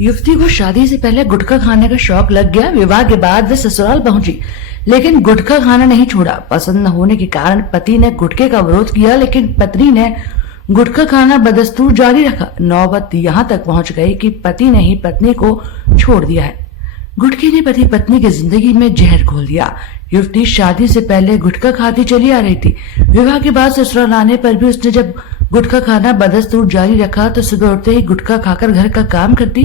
युवती को शादी से पहले गुटखा खाने का शौक लग गया। विवाह के बाद वे ससुराल पहुंची, लेकिन गुटखा खाना नहीं छोड़ा। पसंद न होने के कारण पति ने गुटखे का विरोध किया, लेकिन पत्नी ने गुटखा खाना बदस्तूर जारी रखा। नौबत यहाँ तक पहुंच गई कि पति ने ही पत्नी को छोड़ दिया है। गुटखे ने पति पत्नी की जिंदगी में जहर घोल दिया। युवती शादी से पहले गुटखा खाती चली आ रही थी। विवाह के बाद ससुराल आने पर भी उसने जब गुटखा खाना बदस्तूर जारी रखा तो सुबह उठते ही गुटखा खाकर घर का काम करती।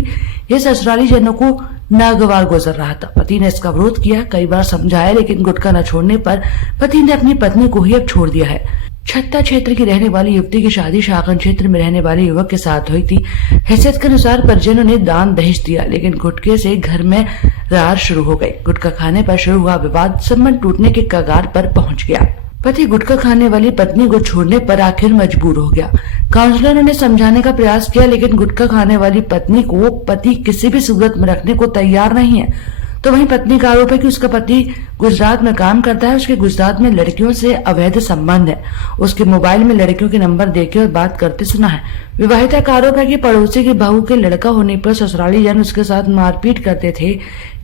ये ससुराली जनों को नागवार गुजर रहा था। पति ने इसका विरोध किया, कई बार समझाया, लेकिन गुटखा न छोड़ने पर पति ने अपनी पत्नी को ही अब छोड़ दिया है। छत्ता क्षेत्र की रहने वाली युवती की शादी शाखन क्षेत्र में रहने वाले युवक के साथ हुई थी। हैसियत के अनुसार परिजनों ने दान दहेज दिया, लेकिन गुटखे से घर में रार शुरू हो गई। गुटखा खाने पर शुरू हुआ विवाद संबंध टूटने के कगार पर पहुंच गया। पति गुटखा खाने वाली पत्नी को छोड़ने पर आखिर मजबूर हो गया। काउंसलरों ने समझाने का प्रयास किया, लेकिन गुटखा खाने वाली पत्नी को पति किसी भी सूरत में रखने को तैयार नहीं है। तो वहीं पत्नी का आरोप है कि उसका पति गुजरात में काम करता है। उसके गुजरात में लड़कियों से अवैध संबंध है। उसके मोबाइल में लड़कियों के नंबर देके और बात करते सुना है। विवाहिता का आरोप है कि पड़ोसी की बहू के लड़का होने पर ससुराली जन उसके साथ मारपीट करते थे।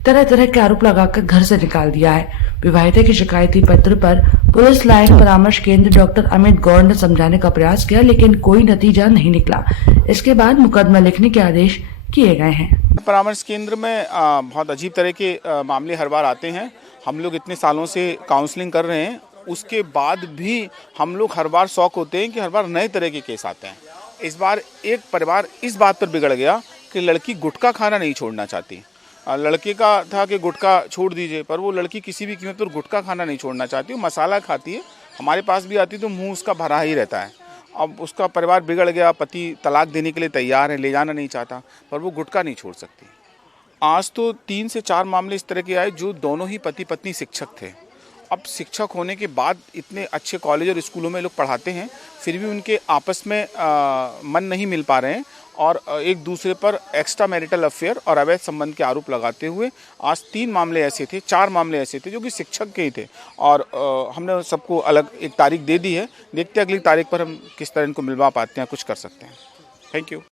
तरह तरह के आरोप लगाकर घर से निकाल दिया है। विवाहिता के शिकायती पत्र पर पुलिस लाइन परामर्श केंद्र डॉक्टर अमित गौड़ ने समझाने का प्रयास किया, लेकिन कोई नतीजा नहीं निकला। इसके बाद मुकदमा लिखने के आदेश किए गए हैं। परामर्श केंद्र में बहुत अजीब तरह के मामले हर बार आते हैं। हम लोग इतने सालों से काउंसलिंग कर रहे हैं, उसके बाद भी हम लोग हर बार शौक होते हैं कि हर बार नए तरह के केस आते हैं। इस बार एक परिवार इस बात पर बिगड़ गया कि लड़की गुटखा खाना नहीं छोड़ना चाहती। लड़के का था कि गुटखा छोड़ दीजिए, पर वो लड़की किसी भी कीमत पर गुटखा खाना नहीं छोड़ना चाहती। वो मसाला खाती है, हमारे पास भी आती तो मुँह उसका भरा ही रहता है। अब उसका परिवार बिगड़ गया, पति तलाक देने के लिए तैयार है, ले जाना नहीं चाहता, पर वो गुटखा नहीं छोड़ सकती। आज तो 3 से 4 मामले इस तरह के आए जो दोनों ही पति पत्नी शिक्षक थे। अब शिक्षक होने के बाद इतने अच्छे कॉलेज और स्कूलों में लोग पढ़ाते हैं, फिर भी उनके आपस में मन नहीं मिल पा रहे हैं और एक दूसरे पर एक्स्ट्रा मैरिटल अफेयर और अवैध संबंध के आरोप लगाते हुए आज 3 मामले ऐसे थे, 4 मामले ऐसे थे जो कि शिक्षक के ही थे। और हमने सबको अलग एक तारीख दे दी है। देखते हैं अगली तारीख पर हम किस तरह इनको मिलवा पाते हैं, कुछ कर सकते हैं। Thank you.